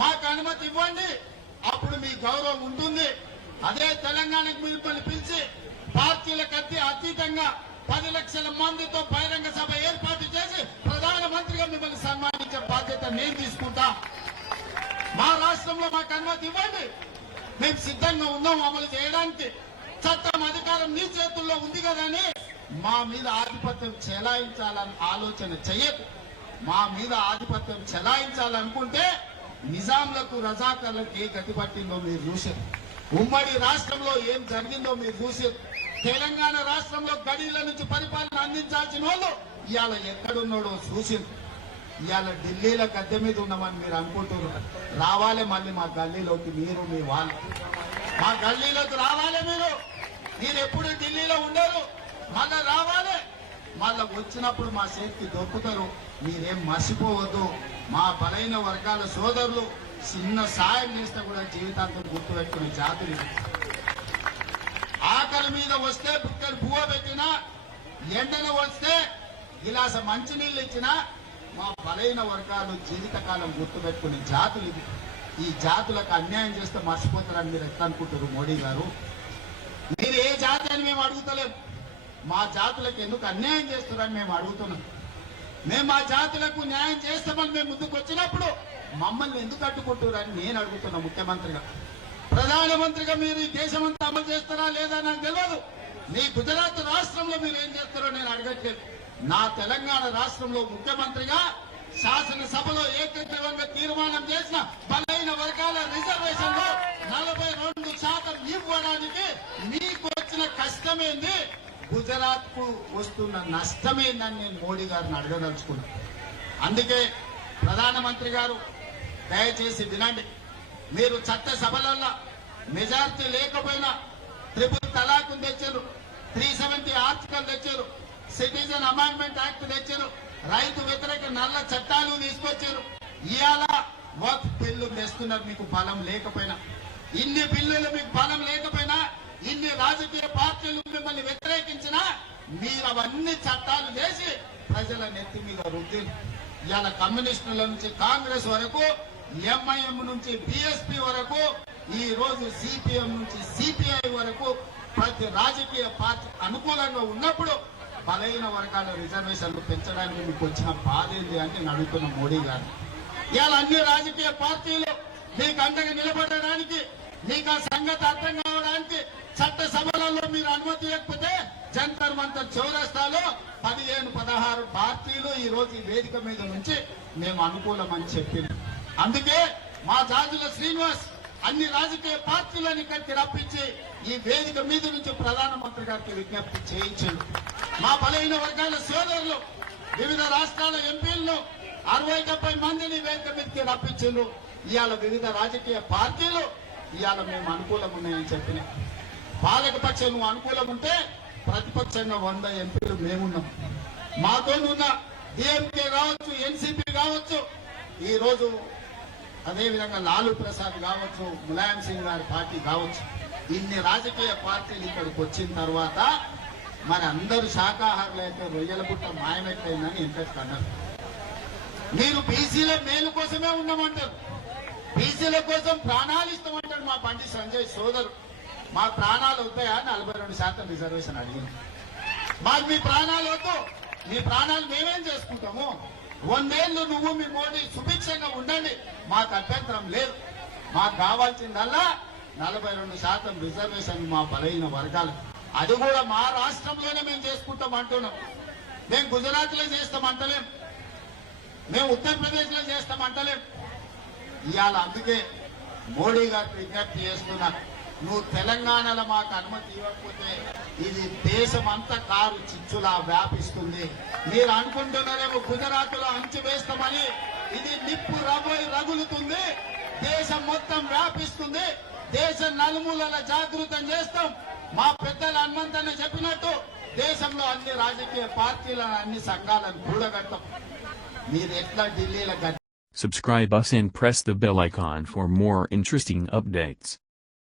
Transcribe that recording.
మాకు అనుమతి ఇవ్వండి. అప్పుడు మీ గౌరవం ఉంటుంది. అదే తెలంగాణకు మిమ్మల్ని పిలిచి పార్టీలకు అతి అతీతంగా పది లక్షల మందితో బహిరంగ సభ ఏర్పాటు చేసి ప్రధానమంత్రిగా మిమ్మల్ని సన్మానించే బాధ్యత నేను తీసుకుంటా. మా రాష్ట్రంలో మాకు అనుమతి ఇవ్వండి. మేము సిద్ధంగా ఉన్నాం అమలు చేయడానికి. చట్టం అధికారం నీ చేతుల్లో ఉంది కదని మా మీద ఆధిపత్యం చెలాయించాలని ఆలోచన చెయ్యకు మా మీద ఆధిపత్యం చెలాయించాలనుకుంటే నిజాంలకు రజాకర్లకు ఏ గతి పట్టిందో మీరు చూసారు ఉమ్మడి రాష్ట్రంలో ఏం జరిగిందో మీరు చూసారు తెలంగాణ రాష్ట్రంలో గడీల నుంచి పరిపాలన అందించాల్సిన వాళ్ళు ఇవాళ ఎక్కడున్నాడో చూసింది ఇవాళ ఢిల్లీలో గద్దె మీద ఉన్నామని మీరు అనుకుంటున్నారు. రావాలి మళ్ళీ మా గల్లీలోకి మీరు మీ వాళ్ళు. మా గల్లీలోకి రావాలి మీరు. మీరు ఎప్పుడు ఢిల్లీలో ఉండరు. మళ్ళీ రావాలి. మళ్ళా వచ్చినప్పుడు మా చేతికి దొక్కుతారు. మీరేం మర్చిపోవద్దు మా బలైన వర్గాల సోదరులు చిన్న సాయం చేస్తే కూడా జీవితాంతం గుర్తుపెట్టుకునే జాతులు ఆకలి మీద వస్తే బుక్కలు పువ్వ పెట్టినా ఎండలు వస్తే ఇలాస మంచినీళ్ళు ఇచ్చినా మా బలైన వర్గాలు జీవితకాలం గుర్తుపెట్టుకునే జాతులు ఇది. ఈ జాతులకు అన్యాయం చేస్తే మర్చిపోతారని మీరు ఎట్లా అనుకుంటారు మోడీ గారు? మీరు ఏ జాతి అని మేము అడుగుతలేం. మా జాతులకు ఎందుకు అన్యాయం చేస్తున్నారని మేము అడుగుతున్నాం. మేము మా జాతులకు న్యాయం చేస్తామని మేము ముందుకు వచ్చినప్పుడు మమ్మల్ని ఎందుకు అడ్డుకుంటున్నారని నేను అడుగుతున్నా ముఖ్యమంత్రిగా. ప్రధానమంత్రిగా మీరు ఈ దేశమంతా అమలు చేస్తారా లేదా నాకు తెలియదు. మీ గుజరాత్ రాష్ట్రంలో మీరు ఏం చేస్తారో నేను అడగట్లేదు. నా తెలంగాణ రాష్ట్రంలో ముఖ్యమంత్రిగా శాసనసభలో ఏకగ్రీవంగా తీర్మానం చేసిన బలైన వర్గాల రిజర్వేషన్లో నలభై రెండు శాతం ఇవ్వడానికి మీకు వచ్చిన కష్టమేంది గుజరాత్కు వస్తున్న నష్టమేందని నేను మోడీ గారిని అడగదలుచుకున్నాను అందుకే ప్రధానమంత్రి గారు దయచేసి వినండి. మీరు చట్ట సభలల్లో మెజార్టీ లేకపోయినా ట్రిపుల్ తలాక్ తెచ్చారు త్రీ సెవెంటీ ఆర్టికల్ తెచ్చారు సిటిజన్ అమెండ్మెంట్ యాక్ట్ తెచ్చారు రైతు వ్యతిరేక నల్ల చట్టాలు తీసుకొచ్చారు. ఇవాళ వక్ బిల్లు తెస్తున్నారు మీకు బలం లేకపోయినా. ఇన్ని బిల్లులు మీకు బలం లేకపోయినా ఇన్ని రాజకీయ పార్టీ మీరు అవన్నీ చట్టాలు వేసి ప్రజల నెత్తి మీద రుద్ది ఇవాళ కమ్యూనిస్టుల నుంచి కాంగ్రెస్ వరకు ఎంఐఎం నుంచి బిఎస్పీ వరకు ఈ రోజు సిపిఎం నుంచి సిపిఐ వరకు ప్రతి రాజకీయ పార్టీ అనుకూలంగా ఉన్నప్పుడు బలైన వర్గాల రిజర్వేషన్లు పెంచడానికి మీకు వచ్చిన బాధ ఏంటి అని నేను అడుగుతున్న మోడీ గారు. ఇవాళ అన్ని రాజకీయ పార్టీలు మీకు అందరికి నిలబడడానికి మీకు ఆ సంగతి అర్థం కావడానికి చట్ట సభలలో మీరు అనుమతి ఇవ్వకపోతే ప్రాంతం చౌరస్తాలో పదిహేను పదహారు పార్టీలు ఈ రోజు ఈ వేదిక మీద నుంచి మేము అనుకూలమని చెప్పింది అందుకే మా జాజుల శ్రీనివాస్ అన్ని రాజకీయ పార్టీలను ఇక్కడికి రప్పించి ఈ వేదిక మీద నుంచి ప్రధానమంత్రి గారికి విజ్ఞప్తి చేయించండి మా బలహీన వర్గాల సోదరులు వివిధ రాష్ట్రాల ఎంపీలను అరవై డెబ్బై మందిని వేదిక మీదకి రప్పించారు. ఇవాళ వివిధ రాజకీయ పార్టీలు ఇవాళ మేము అనుకూలం ఉన్నాయని చెప్పిన. పాలక నువ్వు అనుకూలం ఉంటే ప్రతిపక్షంగా వంద ఎంపీలు మేమున్నాం. మాతో ఉన్న డిఎంకే కావచ్చు ఎన్సీపీ కావచ్చు ఈ రోజు అదేవిధంగా లాలూ ప్రసాద్ కావచ్చు ములాయం సింగ్ గారి పార్టీ కావచ్చు ఇన్ని రాజకీయ పార్టీలు ఇక్కడికి వచ్చిన తర్వాత మరి అందరూ శాకాహారులు అయితే రొయ్యల పుట్ట మాయమెట్లయిందని ఇంట్రెస్ట్ అన్నారు. మీరు బీసీల మేలు కోసమే ఉన్నామంటారు. బీసీల కోసం ప్రాణాలు ఇస్తామంటారు మా బండి సంజయ్ సోదరు. మా ప్రాణాలు అవుతాయా? నలభై రెండు శాతం రిజర్వేషన్ అడిగింది. మాకు మీ ప్రాణాలు వద్దు. మీ ప్రాణాలు మేమేం చేసుకుంటాము? వందేళ్ళు నువ్వు మీ మోడీ సుభిక్షంగా ఉండండి. మాకు అభ్యంతరం లేదు. మాకు కావాల్సిందల్లా నలభై రెండు శాతం రిజర్వేషన్ మా బలహీన వర్గాలు. అది కూడా మా రాష్ట్రంలోనే మేము చేసుకుంటాం అంటున్నాం. మేము గుజరాత్లో చేస్తాం అంటలేం. మేము ఉత్తరప్రదేశ్లో చేస్తాం అంటలేం. ఇవాళ అందుకే మోడీ గారు విజ్ఞప్తి చేస్తున్నారు. నువ్వు తెలంగాణలో మాకు అనుమతి ఇవ్వకపోతే ఇది దేశం అంతా కారు చిచ్చులా వ్యాపిస్తుంది. మీరు అనుకుంటున్నారేమో గుజరాత్లో అంచు వేస్తామని ఇది నిప్పు రబోయి రగులుతుంది. దేశం మొత్తం వ్యాపిస్తుంది. దేశం నలుమూలల జాగృతం చేస్తాం. మా పెద్దలు హనుమంతన్న చెప్పినట్టు దేశంలో అన్ని రాజకీయ పార్టీలను అన్ని సంఘాలను కూడగట్టం. మీరు ఎట్లా ఢిల్లీలో గట్టి Subscribe us and press the bell icon for more interesting updates.